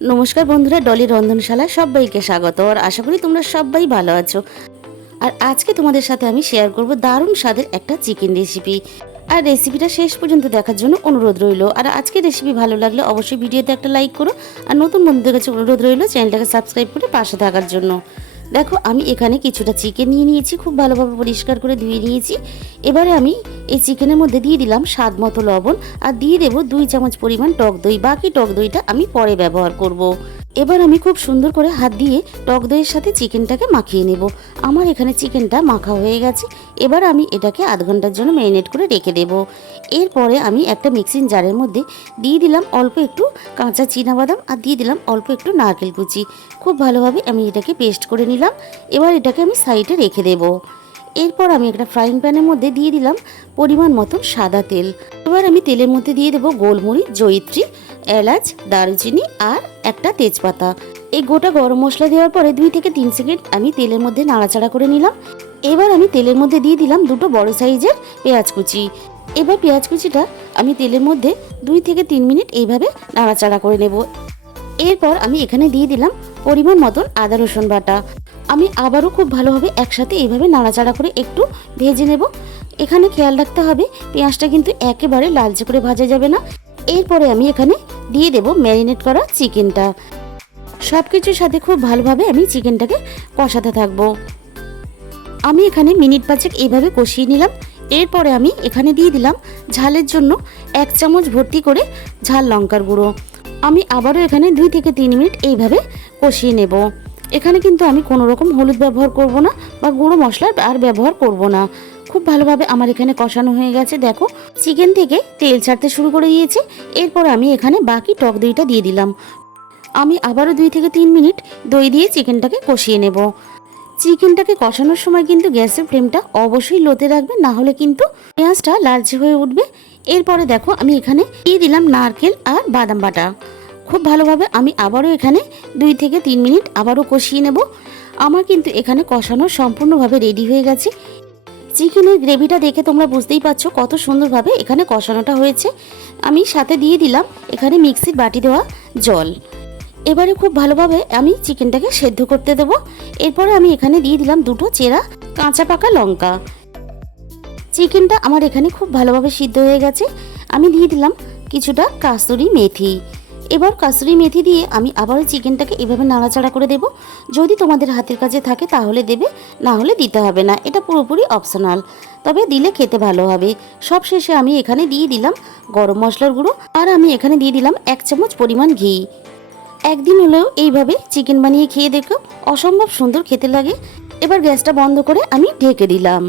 নমস্কার বন্ধুরা, ডলি রন্ধনশালায় সবাইকে স্বাগত। আর আশা করি তোমরা সবাই ভালো আছো। আর আজকে তোমাদের সাথে আমি শেয়ার করব দারুণ স্বাদের একটা চিকেন রেসিপি। আর রেসিপিটা শেষ পর্যন্ত দেখার জন্য অনুরোধ রইল। আর আজকের রেসিপি ভালো লাগলে অবশ্যই ভিডিওতে একটা লাইক করো। আর নতুন বন্ধুদের কাছে অনুরোধ রইল চ্যানেলটাকে সাবস্ক্রাইব করে পাশে থাকার জন্য। দেখো, আমি এখানে কিছুটা চিকেন নিয়ে নিয়েছি, খুব ভালোভাবে পরিষ্কার করে ধুয়ে নিয়েছি। এবারে আমি এই চিকেনের মধ্যে দিয়ে দিলাম স্বাদ মতো লবণ, আর দিয়ে দেবো 2 চামচ পরিমাণ টক দই। বাকি টক দইটা আমি পরে ব্যবহার করব। এবার আমি খুব সুন্দর করে হাত দিয়ে টক দইয়ের সাথে চিকেনটাকে মাখিয়ে নেব। আমার এখানে চিকেনটা মাখা হয়ে গেছে। এবার আমি এটাকে আধ ঘন্টার জন্য ম্যারিনেট করে রেখে দেব। এরপরে আমি একটা মিক্সিং জারের মধ্যে দিয়ে দিলাম অল্প একটু কাঁচা চিনাবাদাম, আর দিয়ে দিলাম অল্প একটু নারকেল কুচি। খুব ভালোভাবে আমি এটাকে পেস্ট করে নিলাম। এবার এটাকে আমি সাইডে রেখে দেব। এরপর আমি একটা ফ্রাইং প্যানের মধ্যে দিয়ে দিলাম পরিমাণ মতন সাদা তেল। এবার আমি তেলের মধ্যে দিয়ে দেবো গোলমরিচ, জয়িত্রী, এলাচ, দারুচিনি আর একটা তেজপাতা। এই গোটা গরম মশলা দেওয়ার পরে 2 থেকে 3 সেকেন্ড আমি তেলের মধ্যে নাড়াচাড়া করে নিলাম। এবার আমি তেলের মধ্যে দিয়ে দিলাম 2টো বড় সাইজের পেঁয়াজ কুচি। এবার পেঁয়াজ কুচিটা আমি তেলের মধ্যে 2 থেকে 3 মিনিট এইভাবে নাড়াচাড়া করে নেব। এরপর আমি এখানে দিয়ে দিলাম পরিমাণ মতন আদা রসুন বাটা। আমি আবারও খুব ভালোভাবে একসাথে এইভাবে নাড়াচাড়া করে একটু ভেজে নেব। এখানে খেয়াল রাখতে হবে পেঁয়াজটা কিন্তু একেবারে লালচে করে ভাজা যাবে না। এরপরে আমি এখানে দিয়ে দেব ম্যারিনেট করা চিকেনটা। সব কিছুর সাথে খুব ভালোভাবে আমি চিকেনটাকে কষাতে থাকবো। আমি এখানে মিনিট 5 এইভাবে কষিয়ে নিলাম। এরপরে আমি এখানে দিয়ে দিলাম ঝালের জন্য 1 চামচ ভর্তি করে ঝাল লঙ্কার গুঁড়ো। আমি আবারও এখানে 2 থেকে 3 মিনিট এইভাবে কষিয়ে নেব। এখানে কিন্তু আমি কোনো রকম হলুদ ব্যবহার করব না বা গুঁড়ো মশলার আর ব্যবহার করব না। খুব ভালোভাবে আমার এখানে কষানো হয়ে গেছে। দেখো, চিকেন থেকে তেল ছাড়তে শুরু করে দিয়েছে। এরপর আমি এখানে বাকি টক দইটা দিয়ে দিলাম। আমি আবারও 2 থেকে 3 মিনিট দই দিয়ে চিকেনটাকে কষিয়ে নেব। চিকেনটাকে কষানোর সময় কিন্তু গ্যাসের ফ্লেমটা অবশ্যই লোতে রাখবে, না হলে কিন্তু পেঁয়াজটা লালচে হয়ে উঠবে। এরপরে দেখো, আমি এখানে দিয়ে দিলাম নারকেল আর বাদাম বাটা। খুব ভালোভাবে আমি আবারও এখানে 2 থেকে 3 মিনিট আবারও কষিয়ে নেব। আমার কিন্তু এখানে কষানো সম্পূর্ণভাবে রেডি হয়ে গেছে। চিকেনের গ্রেভিটা দেখে তোমরা বুঝতেই পারছো কত সুন্দরভাবে এখানে কষানোটা হয়েছে। আমি সাথে দিয়ে দিলাম এখানে মিক্সির বাটি দেওয়া জল। এবারে খুব ভালোভাবে আমি চিকেনটাকে সেদ্ধ করতে দেব। এরপরে আমি এখানে দিয়ে দিলাম 2টো চেরা কাঁচা পাকা লঙ্কা। চিকেনটা আমার এখানে খুব ভালোভাবে সিদ্ধ হয়ে গেছে। আমি দিয়ে দিলাম কিছুটা কাসুরি মেথি। এবার কাসুরি মেথি দিয়ে আমি আবারও চিকেনটাকে এভাবে নাড়াচাড়া করে দেব। যদি তোমাদের হাতের কাছে থাকে তাহলে দেবে, না হলে দিতে হবে না। এটা পুরোপুরি অপশনাল, তবে দিলে খেতে ভালো হবে। সব শেষে আমি এখানে দিয়ে দিলাম গরম মশলার গুঁড়ো, আর আমি এখানে দিয়ে দিলাম 1 চামচ পরিমাণ ঘি। একদিন হলেও এইভাবে চিকেন বানিয়ে খেয়ে দেখো, অসম্ভব সুন্দর খেতে লাগে। এবার গ্যাসটা বন্ধ করে আমি ঢেকে দিলাম।